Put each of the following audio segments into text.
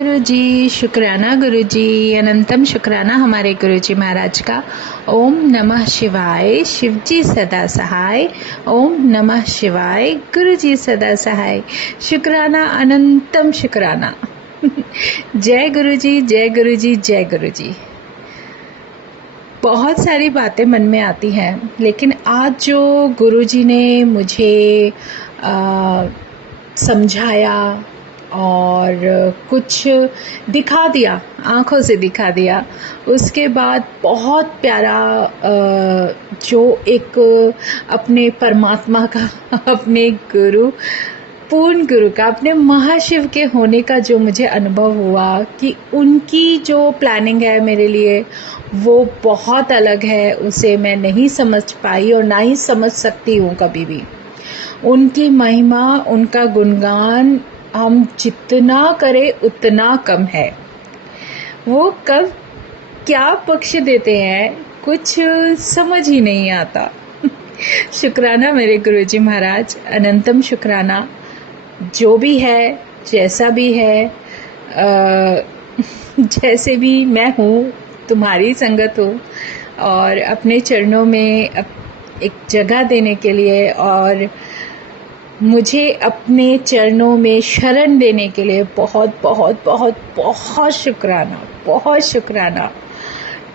गुरु जी, शुक्राना गुरु जी, अनंतम शुक्राना हमारे गुरु जी महाराज का। ओम नमः शिवाय, शिव जी सदा सहाय। ओम नमः शिवाय, गुरु जी सदा सहाय। शुक्राना, अनंतम शुक्राना। जय गुरु जी, जय गुरु जी, जय गुरु जी। बहुत सारी बातें मन में आती हैं, लेकिन आज जो गुरु जी ने मुझे समझाया और कुछ दिखा दिया, आँखों से दिखा दिया, उसके बाद बहुत प्यारा जो एक अपने परमात्मा का, अपने गुरु, पूर्ण गुरु का, अपने महाशिव के होने का जो मुझे अनुभव हुआ कि उनकी जो प्लानिंग है मेरे लिए वो बहुत अलग है, उसे मैं नहीं समझ पाई और ना ही समझ सकती हूँ कभी भी। उनकी महिमा, उनका गुणगान हम जितना करें उतना कम है। वो कब क्या बख्श देते हैं कुछ समझ ही नहीं आता। शुक्राना मेरे गुरुजी महाराज, अनंतम शुक्राना। जो भी है, जैसा भी है, जैसे भी मैं हूँ, तुम्हारी संगत हूँ और अपने चरणों में एक जगह देने के लिए और मुझे अपने चरणों में शरण देने के लिए बहुत बहुत बहुत बहुत शुक्राना, बहुत शुक्राना।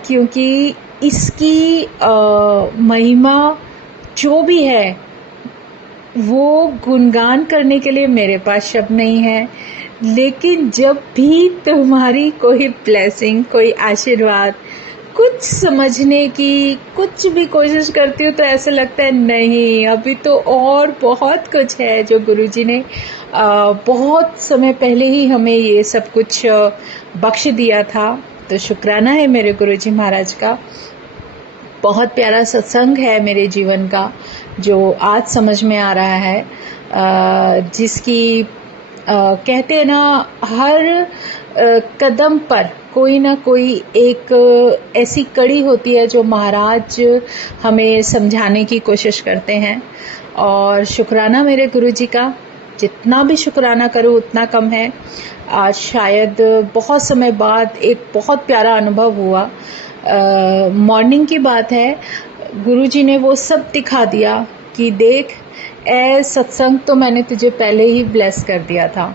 क्योंकि इसकी महिमा जो भी है वो गुणगान करने के लिए मेरे पास शब्द नहीं है, लेकिन जब भी तुम्हारी कोई ब्लेसिंग, कोई आशीर्वाद, कुछ समझने की कुछ भी कोशिश करती हूँ तो ऐसा लगता है नहीं, अभी तो और बहुत कुछ है जो गुरुजी ने बहुत समय पहले ही हमें ये सब कुछ बख्श दिया था। तो शुक्राना है मेरे गुरुजी महाराज का। बहुत प्यारा सत्संग है मेरे जीवन का जो आज समझ में आ रहा है, जिसकी कहते हैं ना, हर कदम पर कोई ना कोई एक ऐसी कड़ी होती है जो महाराज हमें समझाने की कोशिश करते हैं। और शुक्राना मेरे गुरुजी का, जितना भी शुक्राना करूँ उतना कम है। आज शायद बहुत समय बाद एक बहुत प्यारा अनुभव हुआ। मॉर्निंग की बात है, गुरुजी ने वो सब दिखा दिया कि देख, सत्संग तो मैंने तुझे पहले ही ब्लेस कर दिया था,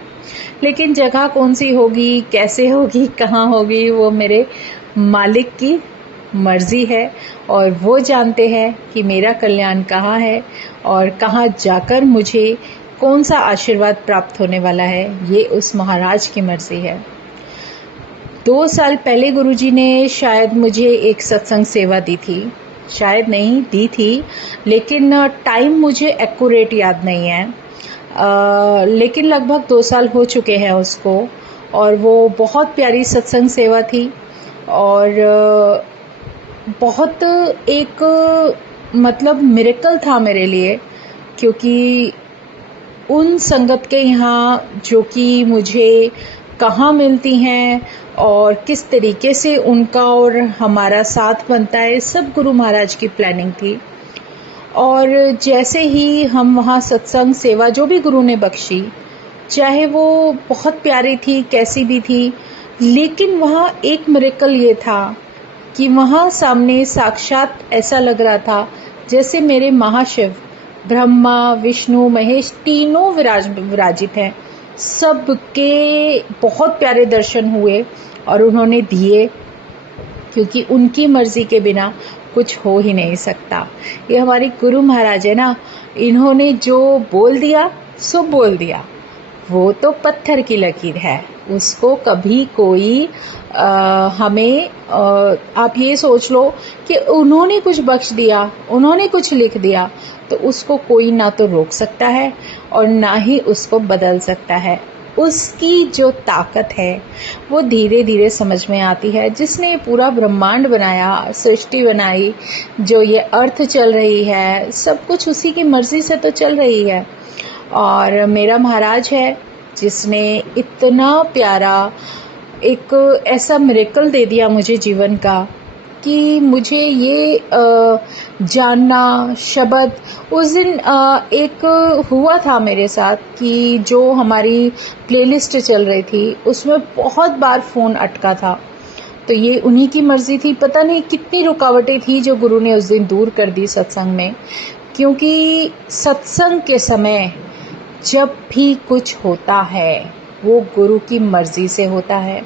लेकिन जगह कौन सी होगी, कैसे होगी, कहाँ होगी, वो मेरे मालिक की मर्जी है और वो जानते हैं कि मेरा कल्याण कहाँ है और कहाँ जाकर मुझे कौन सा आशीर्वाद प्राप्त होने वाला है, ये उस महाराज की मर्जी है। 2 साल पहले गुरुजी ने शायद मुझे एक सत्संग सेवा दी थी, शायद नहीं दी थी, लेकिन टाइम मुझे एक्यूरेट याद नहीं है। लेकिन लगभग 2 साल हो चुके हैं उसको, और वो बहुत प्यारी सत्संग सेवा थी और बहुत एक मतलब मिरेकल था मेरे लिए, क्योंकि उन संगत के यहाँ जो कि मुझे कहाँ मिलती हैं और किस तरीके से उनका और हमारा साथ बनता है, सब गुरु महाराज की प्लानिंग थी। और जैसे ही हम वहाँ सत्संग सेवा जो भी गुरु ने बख्शी, चाहे वो बहुत प्यारी थी, कैसी भी थी, लेकिन वहाँ एक मिरेकल ये था कि वहाँ सामने साक्षात ऐसा लग रहा था जैसे मेरे महाशिव ब्रह्मा, विष्णु, महेश तीनों विराजित हैं। सबके बहुत प्यारे दर्शन हुए और उन्होंने दिए, क्योंकि उनकी मर्जी के बिना कुछ हो ही नहीं सकता। ये हमारे गुरु महाराज है ना, इन्होंने जो बोल दिया सो बोल दिया। वो तो पत्थर की लकीर है, उसको कभी कोई हमें आप ये सोच लो कि उन्होंने कुछ बख्श दिया, उन्होंने कुछ लिख दिया, तो उसको कोई ना तो रोक सकता है और ना ही उसको बदल सकता है। उसकी जो ताकत है वो धीरे धीरे समझ में आती है। जिसने पूरा ब्रह्मांड बनाया, सृष्टि बनाई, जो ये अर्थ चल रही है, सब कुछ उसी की मर्जी से तो चल रही है। और मेरा महाराज है जिसने इतना प्यारा एक ऐसा मिरेकल दे दिया मुझे जीवन का कि मुझे ये जानना, शब्द। उस दिन एक हुआ था मेरे साथ कि जो हमारी प्लेलिस्ट चल रही थी उसमें बहुत बार फ़ोन अटका था। तो ये उन्हीं की मर्ज़ी थी। पता नहीं कितनी रुकावटें थी जो गुरु ने उस दिन दूर कर दी सत्संग में, क्योंकि सत्संग के समय जब भी कुछ होता है वो गुरु की मर्ज़ी से होता है।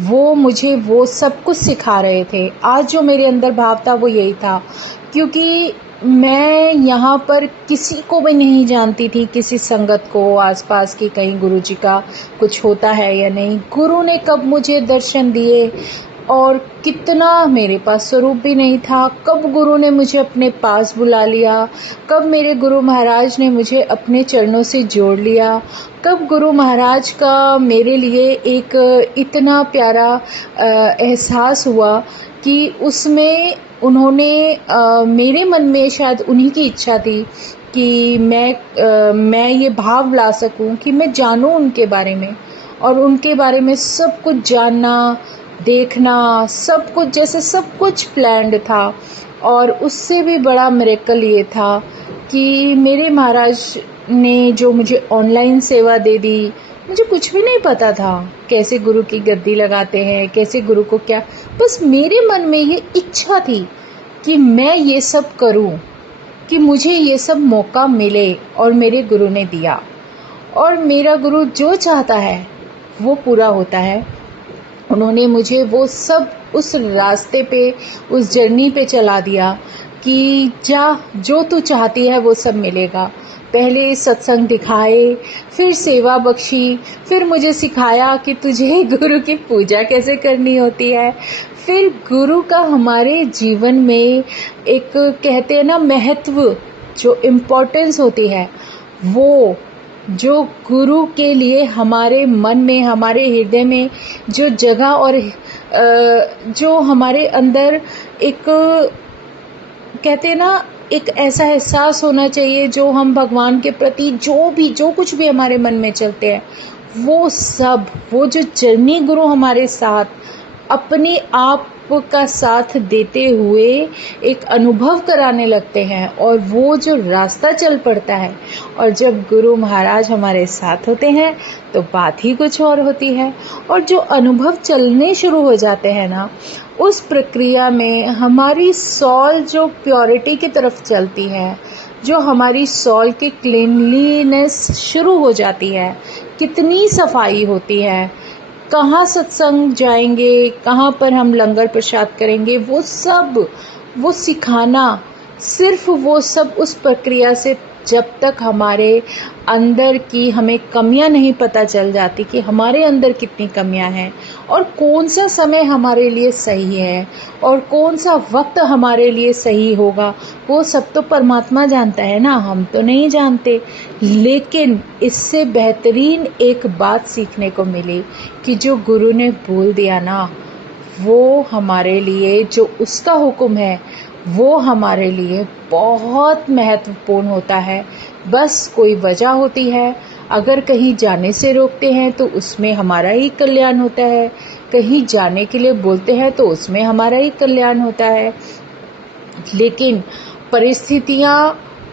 वो मुझे वो सब कुछ सिखा रहे थे। आज जो मेरे अंदर भाव था वो यही था, क्योंकि मैं यहाँ पर किसी को भी नहीं जानती थी, किसी संगत को आसपास की, कहीं गुरु जी का कुछ होता है या नहीं। गुरु ने कब मुझे दर्शन दिए और कितना मेरे पास स्वरूप भी नहीं था, कब गुरु ने मुझे अपने पास बुला लिया, कब मेरे गुरु महाराज ने मुझे अपने चरणों से जोड़ लिया, कब गुरु महाराज का मेरे लिए एक इतना प्यारा एहसास हुआ कि उसमें उन्होंने मेरे मन में शायद उन्हीं की इच्छा थी कि मैं ये भाव ला सकूं कि मैं जानूं उनके बारे में, और उनके बारे में सब कुछ जानना, देखना, सब कुछ, जैसे सब कुछ प्लान्ड था। और उससे भी बड़ा मिरेकल ये था कि मेरे महाराज ने जो मुझे ऑनलाइन सेवा दे दी, मुझे कुछ भी नहीं पता था कैसे गुरु की गद्दी लगाते हैं, कैसे गुरु को क्या, बस मेरे मन में ये इच्छा थी कि मैं ये सब करूं, कि मुझे ये सब मौका मिले, और मेरे गुरु ने दिया। और मेरा गुरु जो चाहता है वो पूरा होता है। उन्होंने मुझे वो सब उस रास्ते पे, उस जर्नी पे चला दिया कि जा, जो तू चाहती है वो सब मिलेगा। पहले सत्संग दिखाए, फिर सेवा बख्शी, फिर मुझे सिखाया कि तुझे गुरु की पूजा कैसे करनी होती है। फिर गुरु का हमारे जीवन में एक, कहते हैं ना, महत्व, जो इम्पोर्टेंस होती है, वो जो गुरु के लिए हमारे मन में, हमारे हृदय में जो जगह, और जो हमारे अंदर एक, कहते हैं ना, एक ऐसा एहसास होना चाहिए जो हम भगवान के प्रति जो कुछ भी हमारे मन में चलते हैं, वो सब, वो जो जर्नी गुरु हमारे साथ अपने आप का साथ देते हुए एक अनुभव कराने लगते हैं, और वो जो रास्ता चल पड़ता है, और जब गुरु महाराज हमारे साथ होते हैं तो बात ही कुछ और होती है। और जो अनुभव चलने शुरू हो जाते हैं ना, उस प्रक्रिया में हमारी सॉल जो प्योरिटी की तरफ चलती है, जो हमारी सॉल की क्लीनलीनेस शुरू हो जाती है, कितनी सफाई होती है, कहाँ सत्संग जाएंगे, कहाँ पर हम लंगर प्रसाद करेंगे, वो सब, वो सिखाना, सिर्फ वो सब उस प्रक्रिया से, जब तक हमारे अंदर की हमें कमियां नहीं पता चल जाती कि हमारे अंदर कितनी कमियां हैं, और कौन सा समय हमारे लिए सही है, और कौन सा वक्त हमारे लिए सही होगा, वो सब तो परमात्मा जानता है ना, हम तो नहीं जानते। लेकिन इससे बेहतरीन एक बात सीखने को मिली कि जो गुरु ने बोल दिया ना, वो हमारे लिए, जो उसका हुक्म है, वो हमारे लिए बहुत महत्वपूर्ण होता है। बस कोई वजह होती है, अगर कहीं जाने से रोकते हैं तो उसमें हमारा ही कल्याण होता है, कहीं जाने के लिए बोलते हैं तो उसमें हमारा ही कल्याण होता है। लेकिन परिस्थितियाँ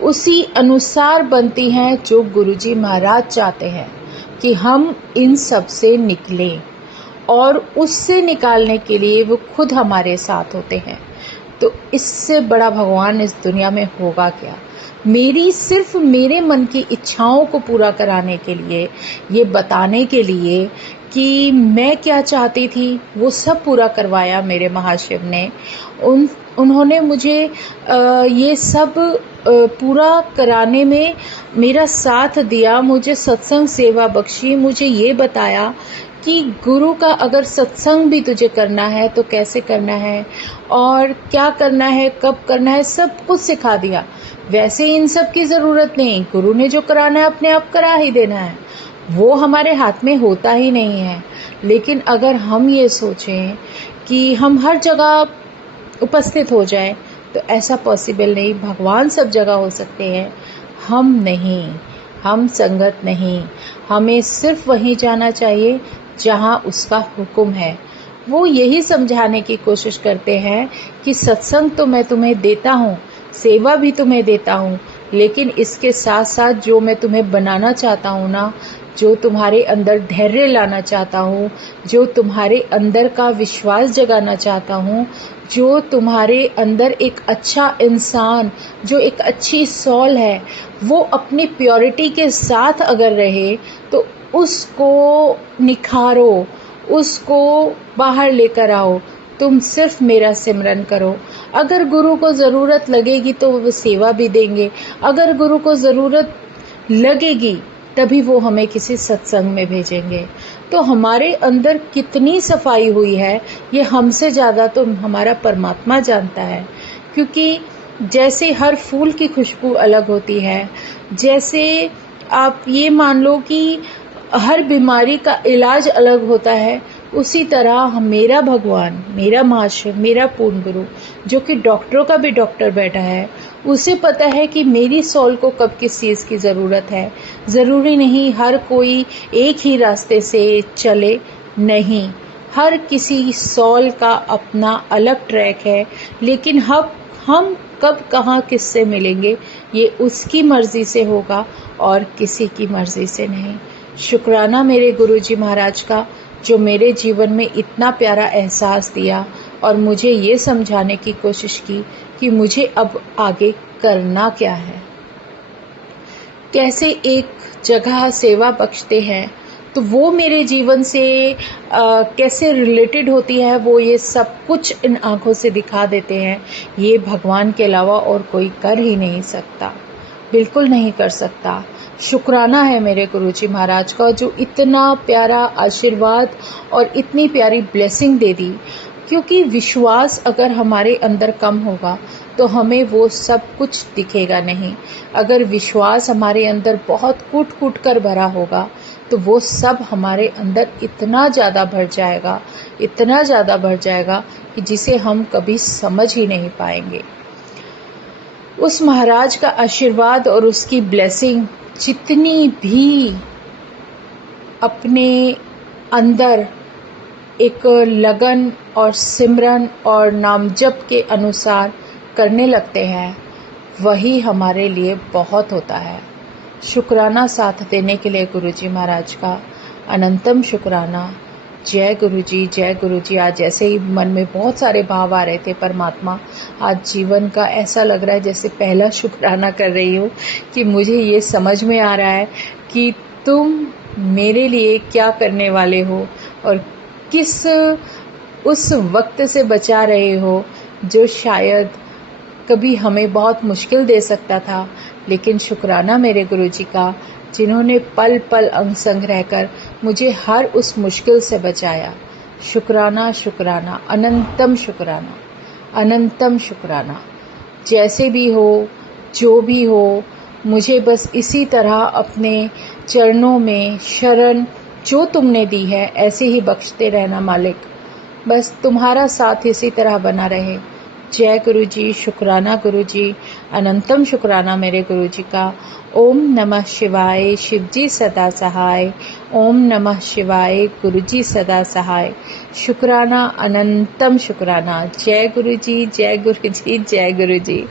उसी अनुसार बनती हैं जो गुरुजी महाराज चाहते हैं कि हम इन सब से निकलें, और उससे निकालने के लिए वो खुद हमारे साथ होते हैं। तो इससे बड़ा भगवान इस दुनिया में होगा क्या। मेरी सिर्फ मेरे मन की इच्छाओं को पूरा कराने के लिए, ये बताने के लिए कि मैं क्या चाहती थी, वो सब पूरा करवाया मेरे महाशिव ने। उन्होंने मुझे ये सब पूरा कराने में मेरा साथ दिया, मुझे सत्संग सेवा बख्शी, मुझे ये बताया कि गुरु का अगर सत्संग भी तुझे करना है तो कैसे करना है, और क्या करना है, कब करना है, सब कुछ सिखा दिया। वैसे इन सब की ज़रूरत नहीं, गुरु ने जो कराना है अपने आप करा ही देना है, वो हमारे हाथ में होता ही नहीं है। लेकिन अगर हम ये सोचें कि हम हर जगह उपस्थित हो जाएं, तो ऐसा पॉसिबल नहीं। भगवान सब जगह हो सकते हैं, हम नहीं, हम संगत नहीं। हमें सिर्फ वहीं जाना चाहिए जहाँ उसका हुक्म है, वो यही समझाने की कोशिश करते हैं कि सत्संग तो मैं तुम्हें देता हूँ, सेवा भी तुम्हें देता हूँ, लेकिन इसके साथ साथ जो मैं तुम्हें बनाना चाहता हूँ ना, जो तुम्हारे अंदर धैर्य लाना चाहता हूँ, जो तुम्हारे अंदर का विश्वास जगाना चाहता हूँ, जो तुम्हारे अंदर एक अच्छा इंसान, जो एक अच्छी सॉल है, वो अपनी प्योरिटी के साथ अगर रहे तो उसको निखारो, उसको बाहर लेकर आओ। तुम सिर्फ मेरा सिमरन करो। अगर गुरु को ज़रूरत लगेगी तो वो सेवा भी देंगे, अगर गुरु को ज़रूरत लगेगी तभी वो हमें किसी सत्संग में भेजेंगे। तो हमारे अंदर कितनी सफाई हुई है ये हमसे ज़्यादा तो हमारा परमात्मा जानता है। क्योंकि जैसे हर फूल की खुशबू अलग होती है, जैसे आप ये मान लो कि हर बीमारी का इलाज अलग होता है, उसी तरह मेरा भगवान, मेरा महाशिव, मेरा पूर्ण गुरु, जो कि डॉक्टरों का भी डॉक्टर बैठा है, उसे पता है कि मेरी सॉल को कब किस चीज़ की ज़रूरत है। ज़रूरी नहीं हर कोई एक ही रास्ते से चले, नहीं, हर किसी सॉल का अपना अलग ट्रैक है, लेकिन हम कब कहाँ किससे मिलेंगे ये उसकी मर्ज़ी से होगा और किसी की मर्ज़ी से नहीं। शुक्राना मेरे गुरुजी महाराज का, जो मेरे जीवन में इतना प्यारा एहसास दिया और मुझे ये समझाने की कोशिश की कि मुझे अब आगे करना क्या है, कैसे एक जगह सेवा बख्शते हैं, तो वो मेरे जीवन से कैसे रिलेटेड होती है, वो ये सब कुछ इन आँखों से दिखा देते हैं। ये भगवान के अलावा और कोई कर ही नहीं सकता, बिल्कुल नहीं कर सकता। शुक्राना है मेरे गुरुजी महाराज का, जो इतना प्यारा आशीर्वाद और इतनी प्यारी ब्लेसिंग दे दी। क्योंकि विश्वास अगर हमारे अंदर कम होगा तो हमें वो सब कुछ दिखेगा नहीं। अगर विश्वास हमारे अंदर बहुत कूट कूट कर भरा होगा तो वो सब हमारे अंदर इतना ज़्यादा भर जाएगा, इतना ज़्यादा भर जाएगा कि जिसे हम कभी समझ ही नहीं पाएंगे। उस महाराज का आशीर्वाद और उसकी ब्लेसिंग जितनी भी अपने अंदर एक लगन और सिमरन और नाम जप के अनुसार करने लगते हैं, वही हमारे लिए बहुत होता है। शुक्राना साथ देने के लिए गुरुजी महाराज का अनंतम शुक्राना। जय गुरुजी, जय गुरुजी। आज ऐसे ही मन में बहुत सारे भाव आ रहे थे परमात्मा, आज जीवन का ऐसा लग रहा है जैसे पहला शुक्राना कर रही हूँ कि मुझे ये समझ में आ रहा है कि तुम मेरे लिए क्या करने वाले हो और किस उस वक्त से बचा रहे हो जो शायद कभी हमें बहुत मुश्किल दे सकता था। लेकिन शुक्राना मेरे गुरुजी का, जिन्होंने पल पल अंग संग रहकर मुझे हर उस मुश्किल से बचाया। शुक्राना, शुक्राना, अनंतम शुक्राना, अनंतम शुक्राना। जैसे भी हो, जो भी हो, मुझे बस इसी तरह अपने चरणों में शरण जो तुमने दी है ऐसे ही बख्शते रहना मालिक। बस तुम्हारा साथ इसी तरह बना रहे। जय गुरुजी, शुक्राना गुरुजी, अनंतम शुक्राना मेरे गुरुजी का। ओम नमः शिवाय, शिवजी सदा सहाय। ओम नमः शिवाय, गुरुजी सदा सहाय। शुक्राना, अनंतम शुक्राना। जय गुरुजी, जय गुरुजी, जय गुरुजी।